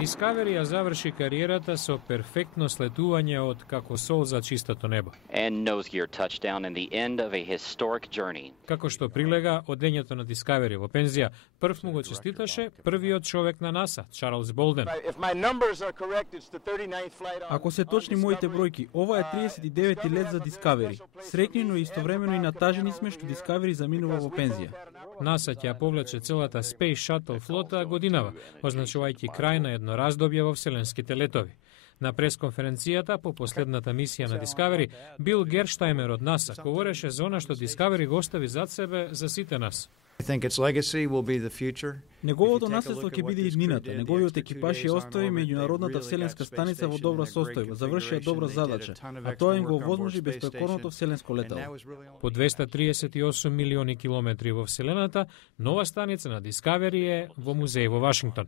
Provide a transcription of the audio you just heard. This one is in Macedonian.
Discovery заврши кариерата со перфектно слетување од како сол за чистото небо. And nose gear touchdown in the end of a historic journey. Како што прилега од дењето на Discovery во пензија, прв му го честиташе првиот човек на НАСА, Чарлс Болден. Ако се точни моите бројки, ова е 39-ти лет за Discovery. Среќни, но истовремено и натажени сме што Discovery заминува во пензија. НАСА ќе ја повлече целата Space Shuttle флота годинава, означувајќи крај на едно раздобје во вселенските летови. На пресконференцијата по последната мисија на Discovery, Бил Герштаймер од НАСА говореше за она што Discovery го остави зад себе за сите нас. Неговото наследство ќе биде иднината. Неговиот екипаж ја остави меѓународната вселенска станица во добра состојба, завршија добра задача, а тоа им го овозможи безпрекорното вселенско летало. По 238 милиони километри во вселената, нова станица на Discovery е во музеј во Вашингтон.